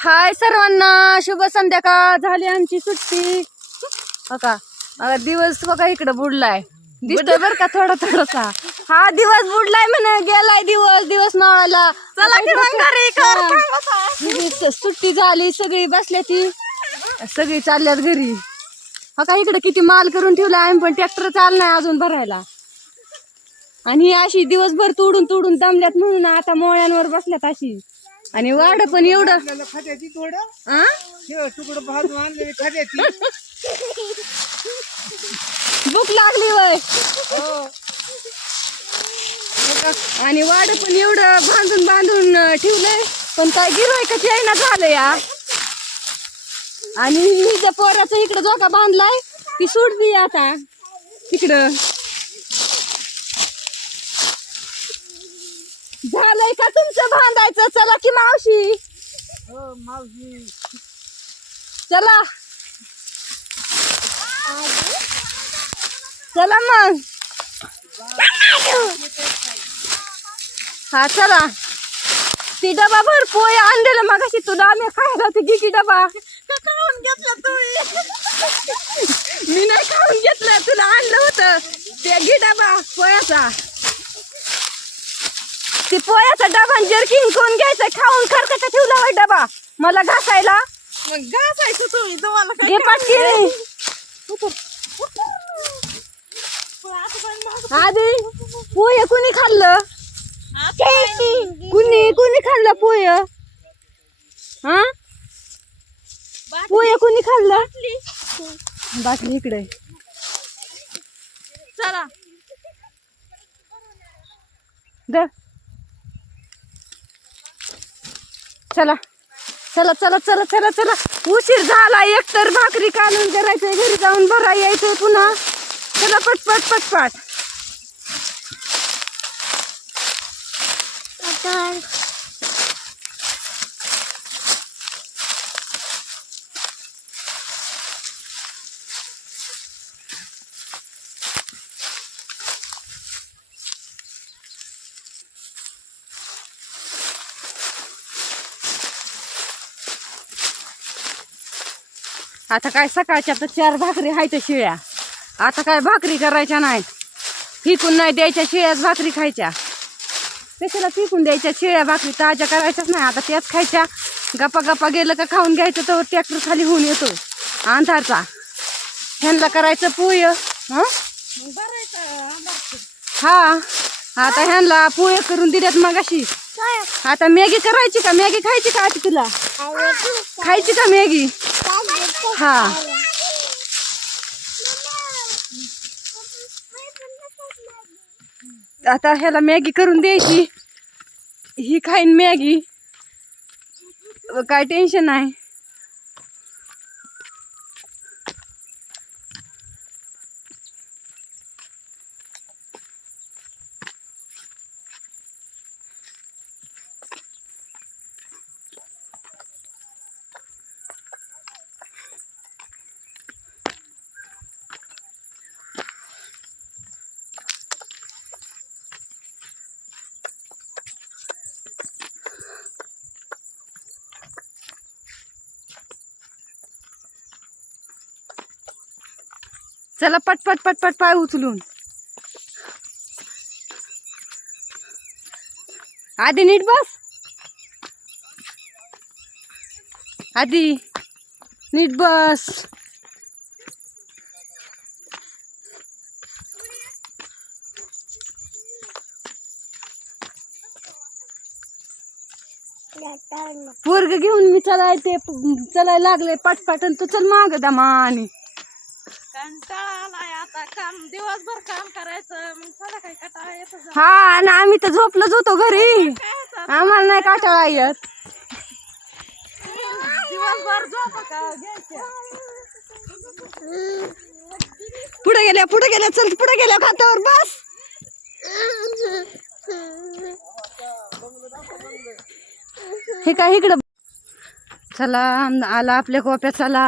हाय सर्वांना, शुभ संध्याकाळ. झाली आमची सुट्टी. बघा बघा दिवस बघा इकडे बुडलाय, दिसतोय बर का थोडा थोडासा. हा दिवस बुडलाय म्हणे, गेलाय दिवस. दिवस मावाला सुट्टी झाली, सगळी बसल्या ती, सगळी चालल्यात घरी. बघा इकडे किती माल करून ठेवला आम्ही, पण ट्रॅक्टर चाललाय अजून भरायला. आणि ही अशी दिवसभर तोडून तोडून दमल्यात म्हणून आता मोळ्यांवर बसल्यात अशी. आणि वाढ पण एवढं भूक लागली वय. आणि वाड पण एवढं बांधून बांधून ठेवलंय, पण काय गिऱ्हाईकाची यायना झालं या. आणि हिच्या पोराचं इकडं झोका बांधलाय, ती सोडली आता तिकडं. झालंय का तुमचं बांधायचं? चला की मावशी. मावशी चला चला मग. हा चला. ती डबा भर पोहे आणलेलं मग अशी तुला आम्ही खायला, ती घे की डबा. खाऊन घेतलं तुम्ही? मी नाही खाऊन घेतलं, तुला आणलं होतं ते घे डबा पोह्याचा. ती पोह्याचा डबा जर्किंग कोण घ्यायचं? खाऊन खरकटा ठेवला होय डबा मला घासायला. मग घासायचं तुम्ही, तुम्हाला घे पाटकी. आधी पोहे कुणी खाल्लं? कुणी खाल्लं पोहे? हा पोहे कुणी खाल्लं? बाटली इकडे. चला चला चला चला चला चला चला. उशीर झाला, एकतर भाकरी काढून करायचंय, घरी जाऊन भरा यायचंय पुन्हा. चला पटपट पटपट. आता काय सकाळच्या तर 4 भाकरी हायच्या शिळ्या. आता काय भाकरी करायच्या नाहीत, फिकून नाही द्यायच्या, शिळ्याच भाकरी खायच्या. कशाला फिकून द्यायच्या? शिळ्या भाकरी ताज्या करायच्याच नाही, आता त्याच खायच्या. गप्पा गप्पा गेलं का खाऊन घ्यायचं, तर ट्रॅक्टर खाली होऊन येतो अंधारचा. ह्यांना करायचं पोहे. हा आता ह्यांना पोहे करून दिल्यात मग अशी. आता मॅगी करायची का? मॅगी खायची का? आता तुला खायची का मॅगी? हा आता ह्याला मॅगी करून द्यायची, ही खाईन मॅगी, काय टेन्शन नाही. चला पटपट पटपट पाय उचलून. आधी नीट बस, आधी नीट बस. पोरग घेऊन मी चलायला लागले पटपट, तू चल माग दमानी. कंटाळा आलाय आता, काम दिवसभर काम करायचं, मग थोडा काही कंटाळा येतो. हा आणि आम्ही तर झोपलोच होतो घरी, आम्हाला नाही कंटाळा येत. दिवसभर झोप का घ्यायच्या. पुढे गेल्या चल, पुढे गेल्या खात्यावर बस. हे काय इकडं. चला आला आपल्या कोप्या. चला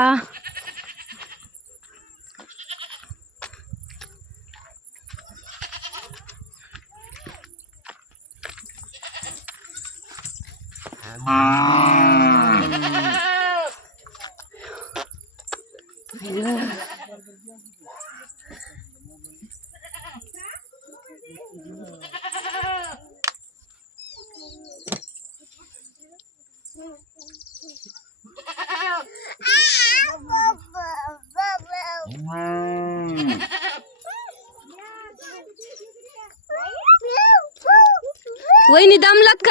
वहिनी दमलात का?